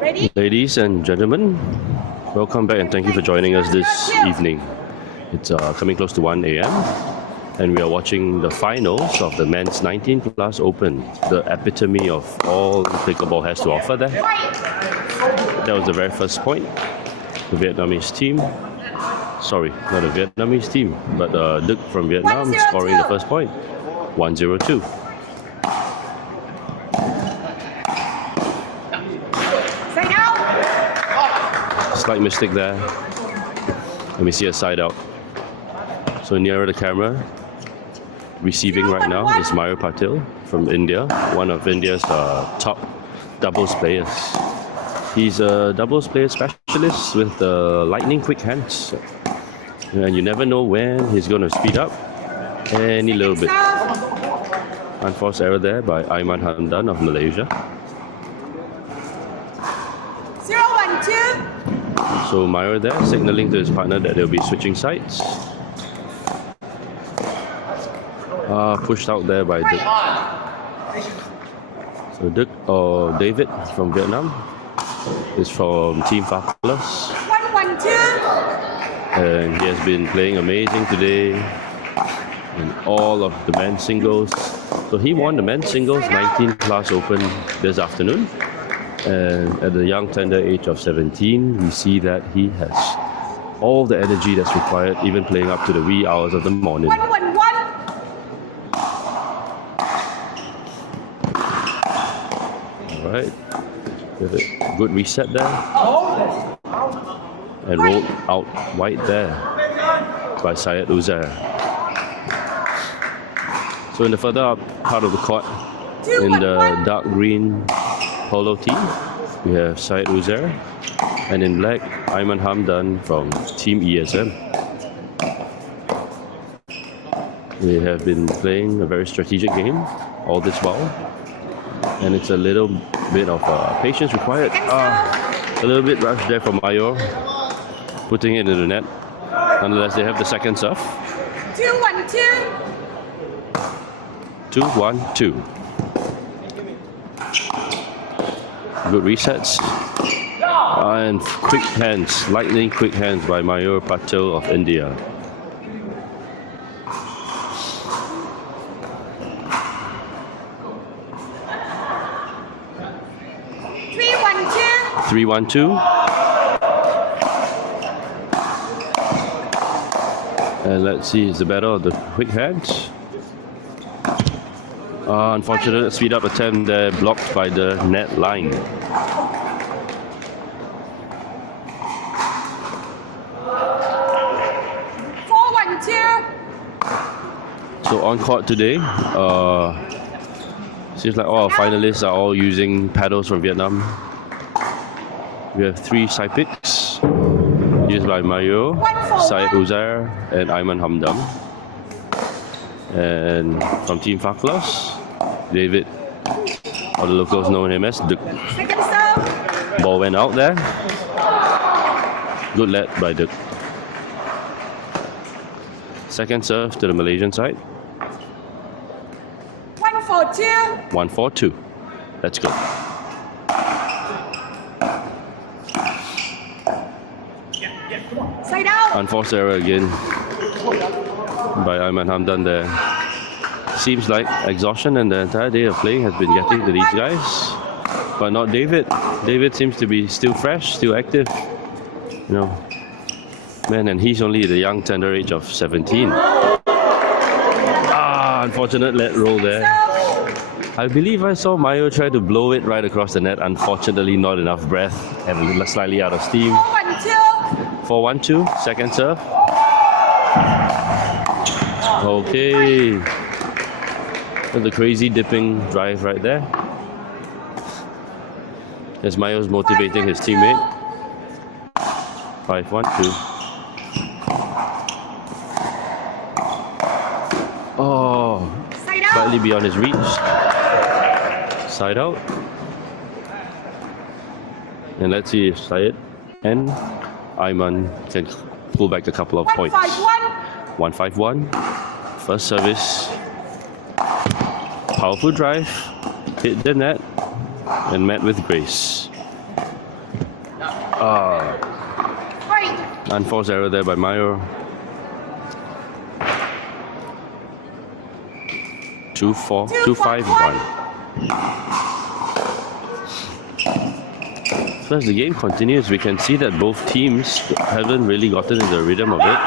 Ready? Ladies and gentlemen, welcome back and thank you for joining us this evening. It's coming close to 1 a.m. and we are watching the finals of the men's 19 Plus Open, the epitome of all pickleball has to offer there. That was the very first point. The Vietnamese team, sorry, not a Vietnamese team, but Duc from Vietnam scoring the first point, 1-0-2. Slight mistake there. Let me see a side out. So nearer the camera, receiving right now is Mayur Patil from India, one of India's top doubles players. He's a doubles player specialist with lightning quick hands. And you never know when he's going to speed up any little bit. Unforced error there by Aiman Hamdan of Malaysia. 0-1-2. So Mayur there signaling to his partner that they'll be switching sides. Pushed out there by Duc. So Duc or David from Vietnam is from Team Fabulous. 1-1-2. And he has been playing amazing today in all of the men's singles. So he won the men's singles 19 Plus Open this afternoon. And at the young tender age of 17, we see that he has all the energy that's required, even playing up to the wee hours of the morning. 1-1-1. Alright, give it a good reset there. And rolled out wide there by Syed Uzair. So in the further up part of the court, in the dark green polo team, we have Syed Uzair, and in black, Aiman Hamdan from Team ESM. We have been playing a very strategic game all this while, and it's a little bit of patience required. A little bit rush there from Mayur, putting it into the net. Nonetheless, they have the second serve. 2-1-2. 2-1-2. Good resets. And quick hands, lightning quick hands by Mayur Patil of India. Three, one, two. And let's see, it's the battle of the quick hands. Unfortunate speed up attempt there, blocked by the net line. So on court today, seems like all our finalists are all using paddles from Vietnam. We have 3 side picks used by Mayur, Syed Uzair, and Aiman Hamdan. And from Team Fabulous, David, or the locals know him as Duc. Ball went out there. Good lead by Duc. Second serve to the Malaysian side. 1-4-2. 1-4-2. Let's go. Side out. Unforced error again by Aiman Hamdan there. Seems like exhaustion and the entire day of playing has been getting to these guys, but not David. David seems to be still fresh, still active. You know, man, and he's only the young tender age of 17. Unfortunate let roll there. I believe I saw Mayur try to blow it right across the net. Unfortunately, not enough breath and slightly out of steam. 4-1-2, second serve. Okay. And the crazy dipping drive right there. As Mayur's motivating his teammate. 5-1-2. Oh, slightly beyond his reach. Side out. And let's see if Syed and Aiman can pull back a couple of points. 1-5-1. First service. Powerful drive. Hit the net and met with grace. Break. Unforced error there by Mayur. 2-4, 2-5-1. So as the game continues, we can see that both teams haven't really gotten in the rhythm of it.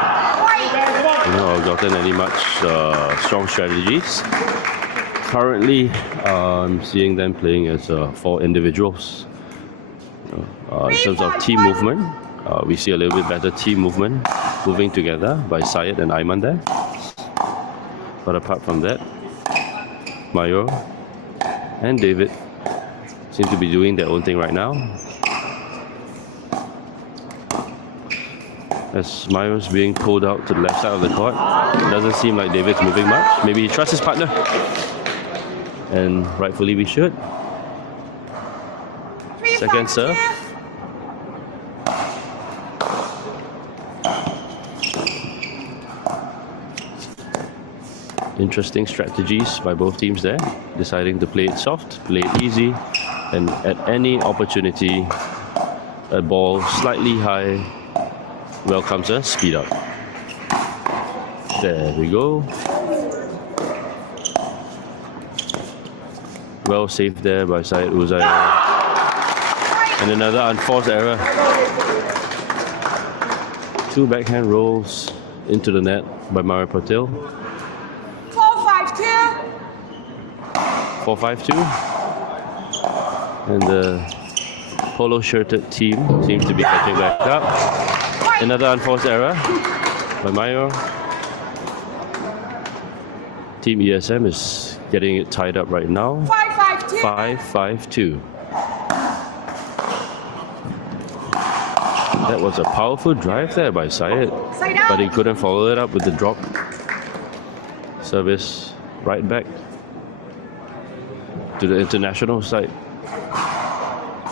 Or gotten any much strong strategies. Currently, I'm seeing them playing as 4 individuals. In terms of team movement, we see a little bit better team movement, moving together by Syed and Aiman there. But apart from that, Mayur and David seem to be doing their own thing right now. As Mayur's being pulled out to the left side of the court, it doesn't seem like David's moving much. Maybe he trusts his partner. And rightfully we should. Second serve. Interesting strategies by both teams there, deciding to play it soft, play it easy, and at any opportunity, a ball slightly high welcomes a speed up. There we go. Well saved there by Syed Uzair. And another unforced error. 2 backhand rolls into the net by Mayur Patil. 4-5-2. And the polo shirted team seems to be catching back up. Another unforced error by Mayur. Team ESM is getting it tied up right now. 5-5-2. That was a powerful drive there by Syed, but he couldn't follow it up with the drop. Service right back to the international side.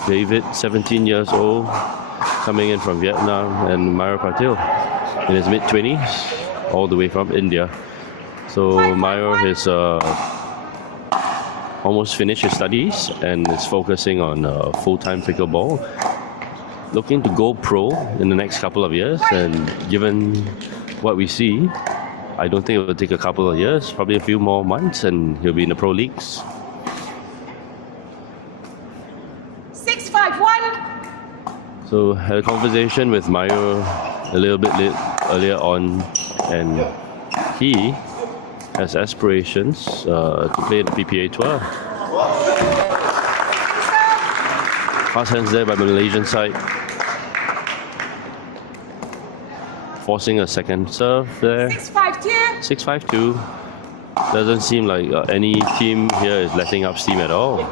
David, 17 years old, coming in from Vietnam, and Mayur Patil in his mid-20s, all the way from India. So Mayur has almost finished his studies and is focusing on full-time pickleball. Looking to go pro in the next couple of years, and given what we see, I don't think it will take a couple of years, probably a few more months, and he'll be in the pro leagues. 6-5-1. So had a conversation with Mayur a little bit earlier on, and he has aspirations to play the PPA tour. Fast hands there by the Malaysian side. Forcing a second serve there. 6-5-2. 6-5-2. Doesn't seem like any team here is letting up steam at all.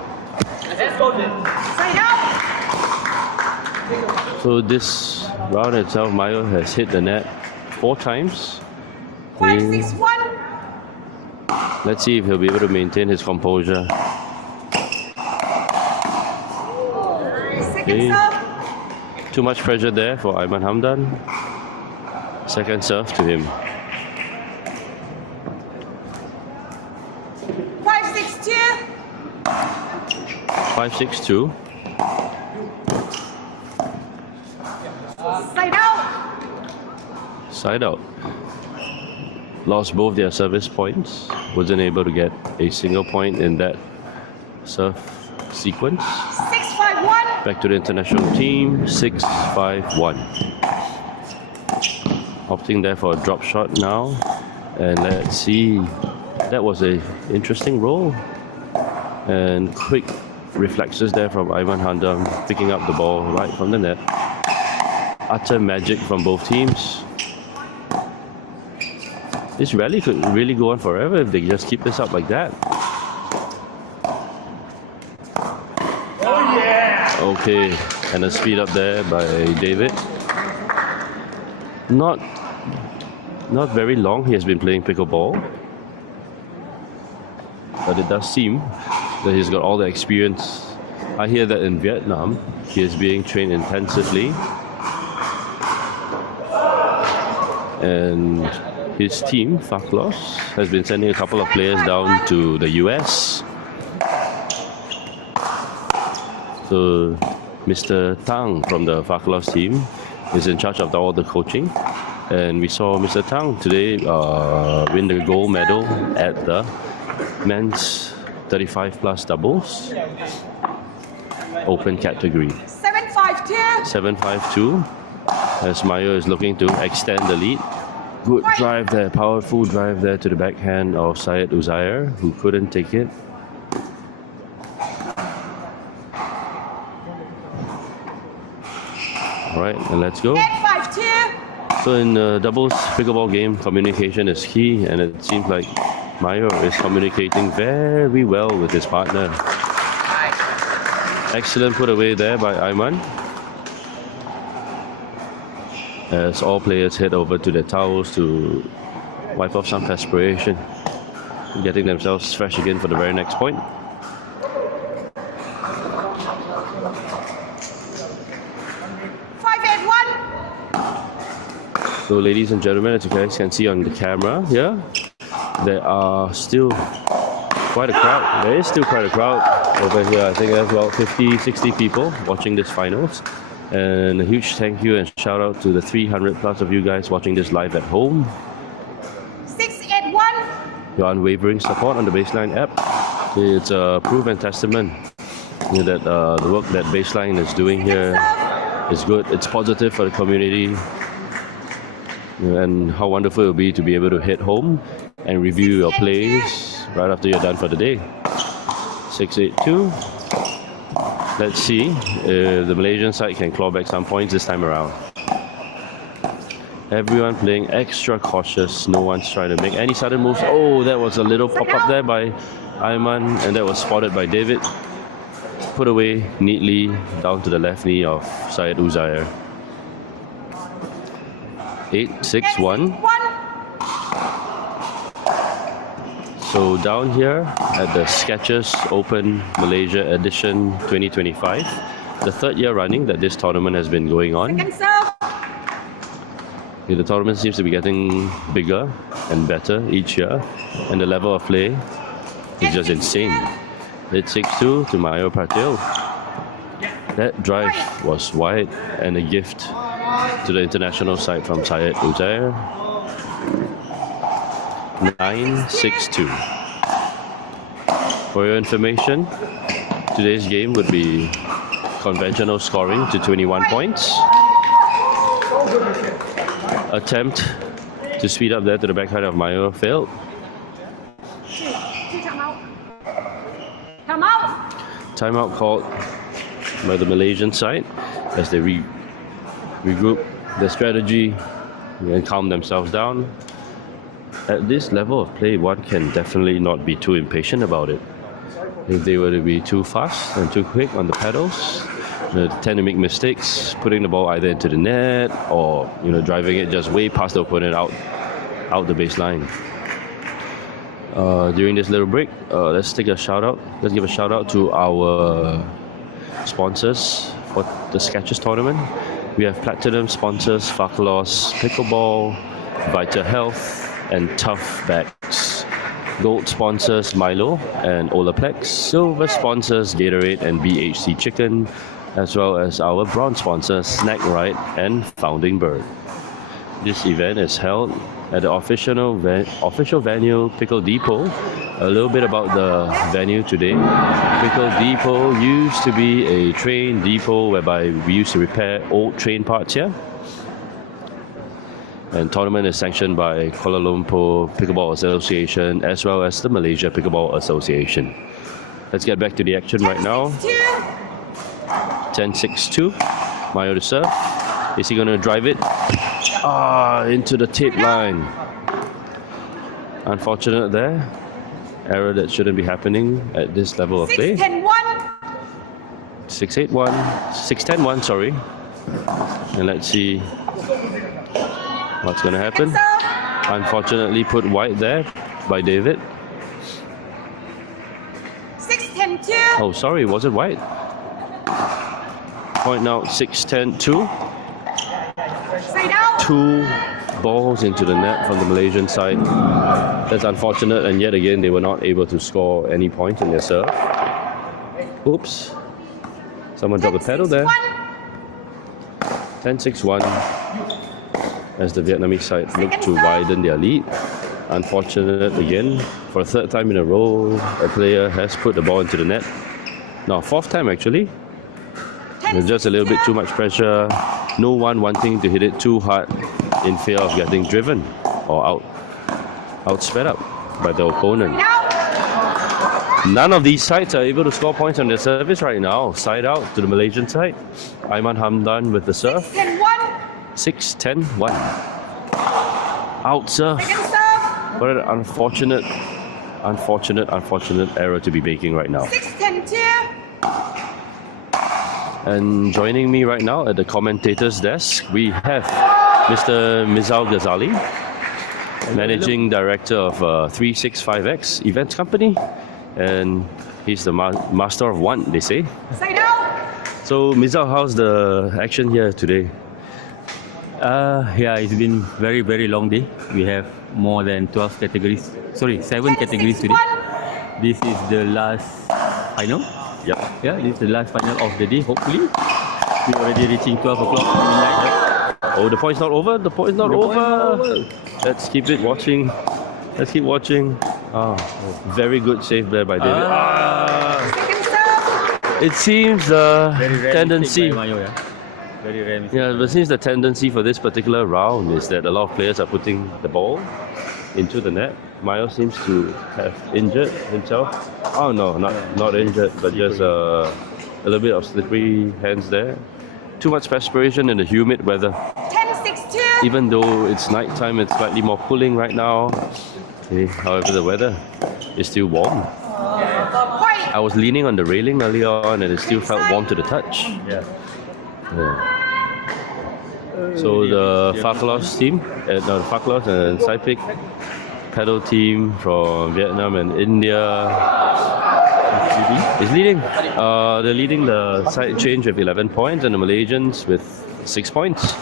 Side out. So this round itself, Mayur has hit the net 4 times. 5-6-1. Let's see if he'll be able to maintain his composure. Second serve. Too much pressure there for Aiman Hamdan. Second serve to him. 5-6-2. 5-6-2. Side out. Side out. Lost both their service points. Wasn't able to get a single point in that serve sequence. 6-5-1. Back to the international team. 6-5-1. Opting there for a drop shot now. And let's see. That was a interesting roll. And quick reflexes there from Aiman Hamdan, picking up the ball right from the net. Utter magic from both teams. This rally could really go on forever if they just keep this up like that. Okay, and a speed up there by David. Not very long he has been playing pickleball, but it does seem that he's got all the experience. I hear that in Vietnam he is being trained intensively, and his team, Faklos, has been sending a couple of players down to the US. So Mr. Tang from the Fakelos team is in charge of all the coaching. And we saw Mr. Tang today win the gold medal at the men's 35 plus doubles open category. 7-5-2. 7-5-2 as Mayur is looking to extend the lead. Good drive there, powerful drive there to the backhand of Syed Uzair, who couldn't take it. Alright, and let's go. 8-5-2. So in the doubles pickleball game, communication is key, and it seems like Mayur is communicating very well with his partner. Excellent put away there by Aiman. As all players head over to their towels to wipe off some perspiration, getting themselves fresh again for the very next point. So ladies and gentlemen, as you guys can see on the camera here, there are still quite a crowd. There is still quite a crowd over here. I think there's about 50, 60 people watching this finals. And a huge thank you and shout out to the 300 plus of you guys watching this live at home. 681. Your unwavering support on the Baseline app. It's a proof and testament that the work that Baseline is doing here is good. It's positive for the community. And how wonderful it will be to be able to head home and review your plays right after you're done for the day. 682. Let's see if the Malaysian side can claw back some points this time around. Everyone playing extra cautious. No one's trying to make any sudden moves. Oh, that was a little pop-up there by Aiman, and that was spotted by David. Put away neatly down to the left knee of Syed Uzair. 8-6-1. So down here at the Skechers Open Malaysia Edition 2025, the third year running that this tournament has been going on. The tournament seems to be getting bigger and better each year, and the level of play is just insane. 8-6-2 to Mayur Patil. That drive was wide and a gift to the international side from Syed Uzair. 9-6-2. For your information, today's game would be conventional scoring to 21 points. Attempt to speed up there to the backhand of Mayur failed. Timeout called by the Malaysian side as they regroup their strategy and calm themselves down. At this level of play, one can definitely not be too impatient about it. If they were to be too fast and too quick on the pedals, they tend to make mistakes, putting the ball either into the net or driving it just way past the opponent out the baseline. During this little break, let's give a shout out to our sponsors for the Skechers tournament. We have platinum sponsors Fakelos, Pickleball, Vita Health, and Tough Bags. Gold sponsors Milo and Olaplex. Silver sponsors Gatorade and BHC Chicken, as well as our bronze sponsors Snack Right and Founding Bird. This event is held at the official venue, Pickle Depot. A little bit about the venue today. Pickle Depot used to be a train depot whereby we used to repair old train parts here. And tournament is sanctioned by Kuala Lumpur Pickleball Association as well as the Malaysia Pickleball Association. Let's get back to the action right now. 10-6-2. Mayur to serve. Is he going to drive it? Into the tape line. Unfortunate there. Error that shouldn't be happening at this level of play. 6-10-1, sorry. And let's see what's going to happen. Unfortunately put wide there by David. 6-10-2. Oh, sorry, was it wide? Point now 6-10-2. 2 balls into the net from the Malaysian side. That's unfortunate, and yet again they were not able to score any points in their serve. Oops. Someone dropped the pedal there. 10-6-1 as the Vietnamese side look to widen their lead. Unfortunate again, for a third time in a row, a player has put the ball into the net. Now, fourth time actually. There's just a little bit too much pressure. No one wanting to hit it too hard in fear of getting driven or outsped up by the opponent. None of these sides are able to score points on their service right now. Side out to the Malaysian side. Aiman Hamdan with the serve. 6-10-1. Out serve. What an unfortunate error to be making right now. 6-10-2. And joining me right now at the commentator's desk, we have Mr. Mizal Ghazali, Managing Director of 365X Events Company. And he's the master of one, they say. Side out. So, Mizal, how's the action here today? Yeah, it's been very, very long day. We have more than 12 categories. Sorry, 7 categories today. This is the last final. Yep. Yeah, this is the last final of the day, hopefully. We're already reaching 12 o'clock midnight. Oh, the point's not over? The point's not over. Let's keep it watching. Let's keep watching. Very good save there by David. It seems the tendency. Mayur, yeah. Very rare mistake. Yeah, but it seems the tendency for this particular round is that a lot of players are putting the ball into the net. Mayur seems to have injured himself. Oh no, not injured, but just a little bit of slippery hands there. Too much perspiration in the humid weather. 10-6-2. Even though it's night time, it's slightly more cooling right now. Okay, however, the weather is still warm. I was leaning on the railing earlier on and it still felt warm to the touch. Yeah. So the Faklos team, the Faklos and Saipic pedal team from Vietnam and India is leading. They're leading the side change with 11 points and the Malaysians with 6 points.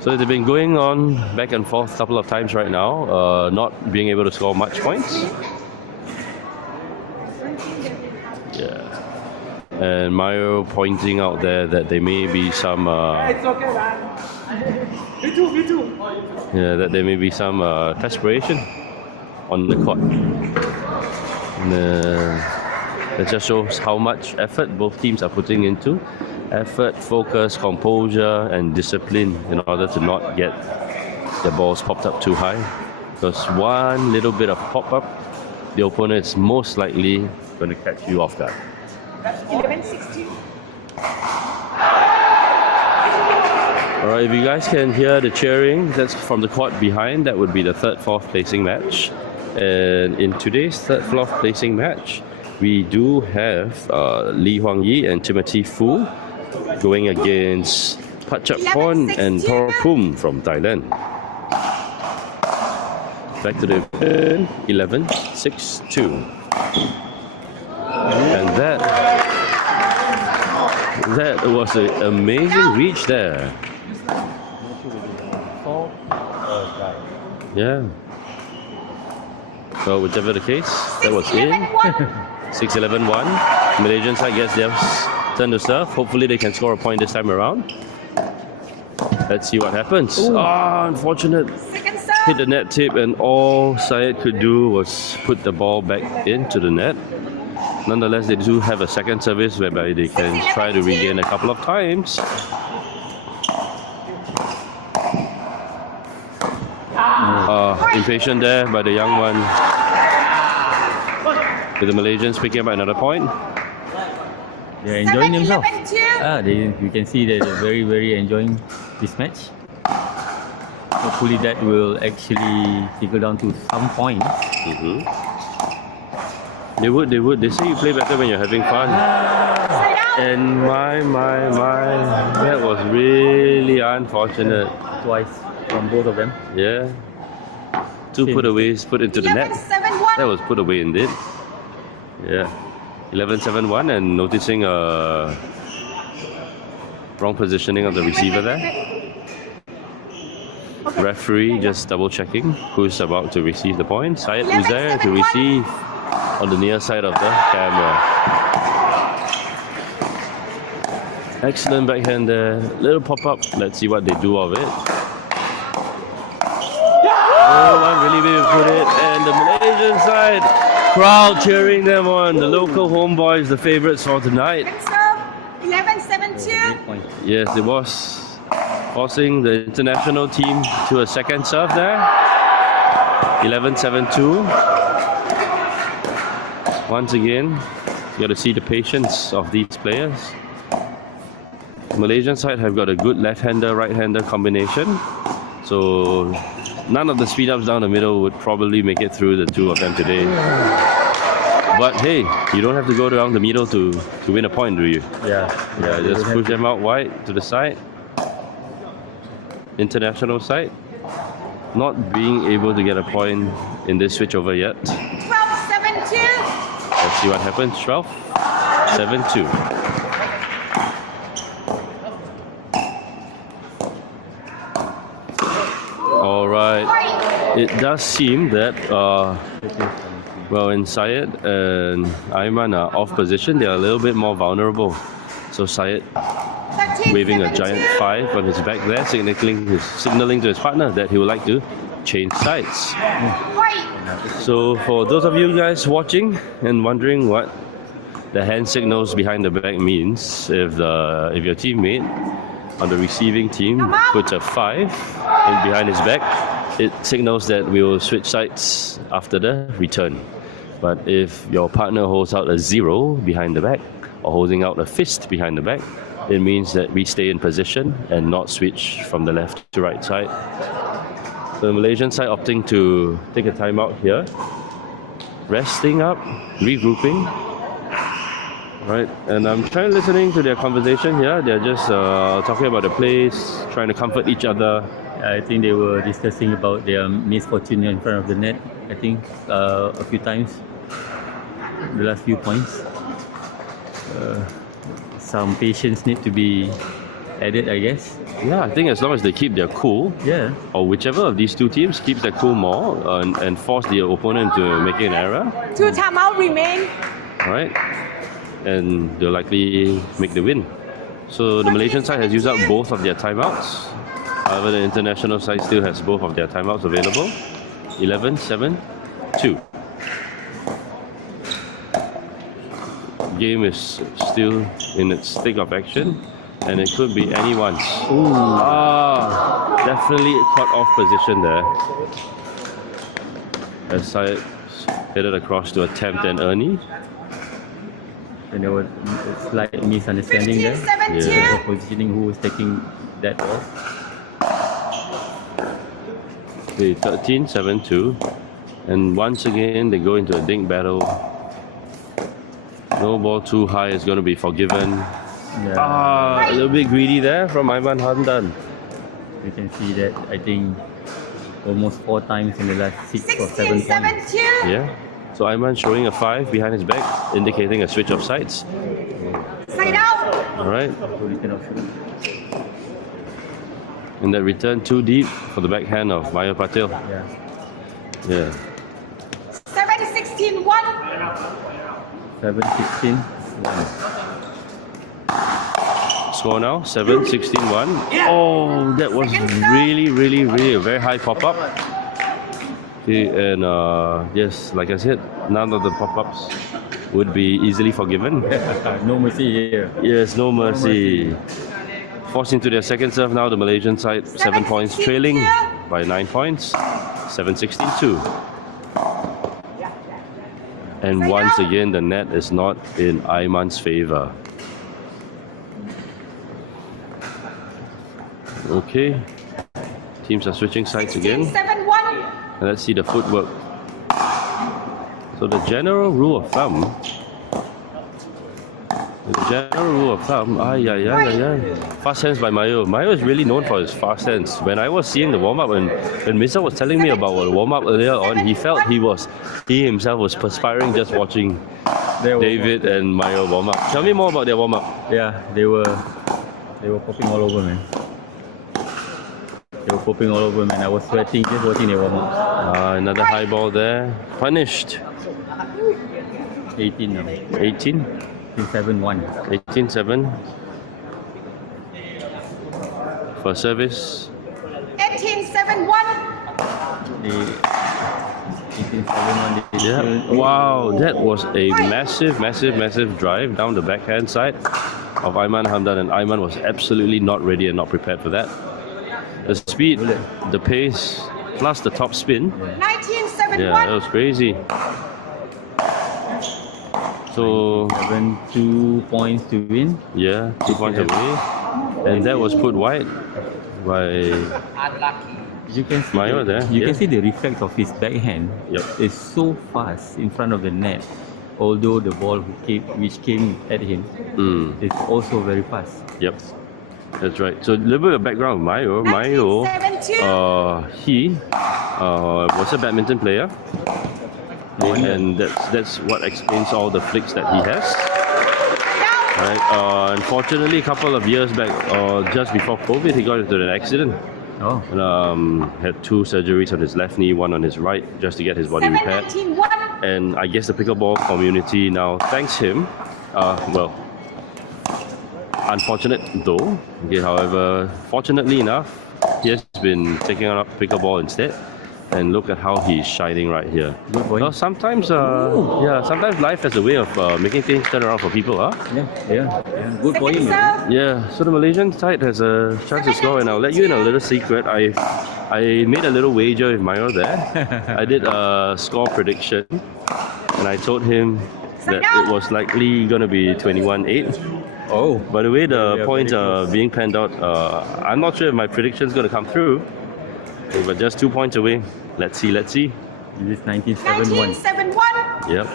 So they've been going on back and forth a couple of times right now, not being able to score much points. Yeah. And Mayur pointing out there that there may be some that there may be some desperation on the court. And, it just shows how much effort both teams are putting into. Effort, focus, composure and discipline in order to not get the balls popped up too high. Because one little bit of pop-up, the opponent is most likely going to catch you off guard. 11-16. Alright, if you guys can hear the cheering, that's from the court behind. That would be the third, fourth placing match. And in today's third, fourth placing match, we do have Lee Huang Yi and Timothy Fu going against Pachapon and Thorpum from Thailand. Back to the 11-6-2. And that was an amazing reach there. Yeah. So whichever the case, that was in. 6-11-1. Malaysian side gets their turn to serve. Hopefully they can score a point this time around. Let's see what happens. Unfortunate. Hit the net tip and all Syed could do was put the ball back into the net. Nonetheless, they do have a second service whereby they can try to regain a couple of times. Impatient there by the young one. With the Malaysians picking up another point. They're enjoying themselves. You can see that they're very, very enjoying this match. Hopefully that will actually trickle down to some points. They would. They say you play better when you're having fun. And my, that was really unfortunate. Twice from both of them. Yeah. Two put into the net. That was put away indeed. Yeah. 11-7-1 and noticing wrong positioning of the receiver there. Referee just double checking who's about to receive the point. Syed Uzair to receive on the near side of the camera. Excellent backhand there. Little pop-up. Let's see what they do of it. Oh, one really big put it. And the Malaysian side, crowd cheering them on. The local homeboys, the favourites for tonight. And serve 11-7-2. Yes, it was forcing the international team to a second serve there. 11-7-2. Once again, you got to see the patience of these players. The Malaysian side have got a good left-hander, right-hander combination. So none of the speed-ups down the middle would probably make it through the two of them today. But hey, you don't have to go down the middle to win a point, do you? Yeah. Yeah, just push them out wide to the side. International side, not being able to get a point in this switch over yet. 12-7-2. Let's see what happens. 12-7-2. All right. It does seem that well, when Syed and Aiman are off position, they are a little bit more vulnerable. So Syed waving a giant 5 on his back there, signaling to his partner that he would like to change sides. So for those of you guys watching and wondering what the hand signals behind the back means, if your teammate on the receiving team puts a 5 in behind his back, it signals that we will switch sides after the return. But if your partner holds out a 0 behind the back or holding out a fist behind the back, it means that we stay in position and not switch from the left to right side. So the Malaysian side opting to take a timeout here, resting up, regrouping. Right, and I'm trying listening to their conversation here. They're just talking about the plays, trying to comfort each other. I think they were discussing about their misfortune in front of the net. I think a few times, the last few points. Some patience need to be added, I guess. Yeah, I think as long as they keep their cool, or whichever of these two teams keeps their cool more and force the opponent to make an error. 2 timeout remain. Right, and they'll likely make the win. So the Malaysian side has used up both of their timeouts. However, the international side still has both of their timeouts available. 11-7-2. Game is still in its thick of action, and it could be anyone's. Definitely caught off position there. As Syed headed across to attempt an Ernie. And there was a slight misunderstanding there. 15-7-2. Yeah. Positioning who was taking that ball. Okay, 13-7-2. And once again, they go into a dink battle. No ball too high is going to be forgiven. A little bit greedy there from Aiman Hamdan. You can see that, I think, almost 4 times in the last 6 or 7 points. 16-7-2. Yeah. So Aiman showing a 5 behind his back, indicating a switch of sides. Side out. All right. So we cannot shoot. And that return too deep for the backhand of Mayur Patil. Yeah. 7-16-1. 7-16. Score now 7-16-1. Oh, that was really a very high pop-up. Okay, and yes, like I said, none of the pop-ups would be easily forgiven. No mercy here. Yes, no mercy. Forced into their second serve now, the Malaysian side 7 points trailing by 9 points. 7-16-2. And once again, the net is not in Aiman's favour. Okay, teams are switching sides again. 16-7-1. And let's see the footwork. So the general rule of thumb. Fast hands by Mayur. Mayur is really known for his fast hands. When I was seeing the warm-up, when Misa was telling me about the warm-up earlier on, he felt he himself was perspiring just watching David and Mayur warm up. Tell me more about their warm up. Yeah, they were popping all over, man. They were popping all over, man. I was sweating just watching their warm up. Another high ball there. Punished. 18 now. 18. 7-1. 18-7. First service. 18-7-1. Yeah. Wow, that was a massive drive down the backhand side of Aiman Hamdan, and Aiman was absolutely not ready and not prepared for that. The speed, the pace, plus the top spin. 19-7-1. Yeah, that was crazy. So 2 points to win. yeah, 2 points away, and that was put wide by You can see, Mayur there. You Yeah. can see the reflex of his backhand. Yep. Is so fast in front of the net. Although the ball which came at him is also very fast. Yep, that's right. So a little bit of background of Mayur. Mayur, 19-7-2. he was a badminton player, and that's what explains all the flicks that he has. Right. Unfortunately, a couple of years back, just before COVID, he got into an accident. Oh. And, had 2 surgeries on his left knee, 1 on his right, just to get his body repaired. 7-19-1. And I guess the pickleball community now thanks him. Well, unfortunate though. Okay, however, fortunately enough, he has been taking up pickleball instead. And look at how he's shining right here. Good boy. Well, sometimes, sometimes life has a way of making things turn around for people, huh? Yeah. Good for him. Second serve. Yeah. So the Malaysian side has a chance to score, and I'll let you in a little secret. I made a little wager with Mayur there. I did a score prediction, and I told him that it was likely going to be 21-8. Oh. By the way, the Yeah, points very are close. being panned out. I'm not sure if my prediction is going to come through, but just 2 points away. Let's see. This is 1971. 19-7-1. Yep.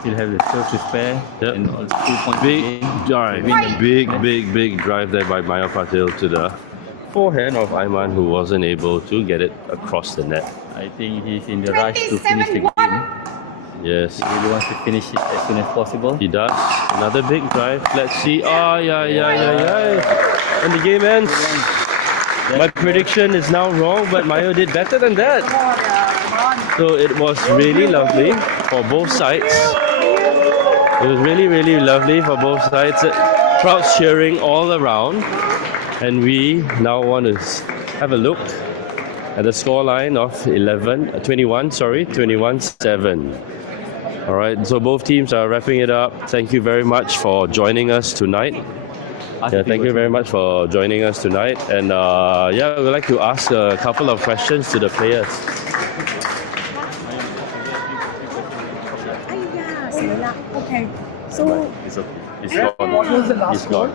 Still have the serve to spare. Yep. And 2 points Big again. drive. Big drive there by Mayur Patil to the forehand of Aiman, who wasn't able to get it across the net. I think he's in the rush to finish the 27-1. game. Yes, He really wants to finish it as soon as possible. he does. Another big drive. Let's see. And the game ends. My prediction is now wrong, but Mayur did better than that. So it was really lovely for both sides. It was really lovely for both sides. Crowds cheering all around. And we now want to have a look at the scoreline of 21-7. All right, so both teams are wrapping it up. Thank you very much for joining us tonight. Yeah, thank you very much for joining us tonight. And we'd like to ask a couple of questions to the players. Okay. So It's gone. It's gone.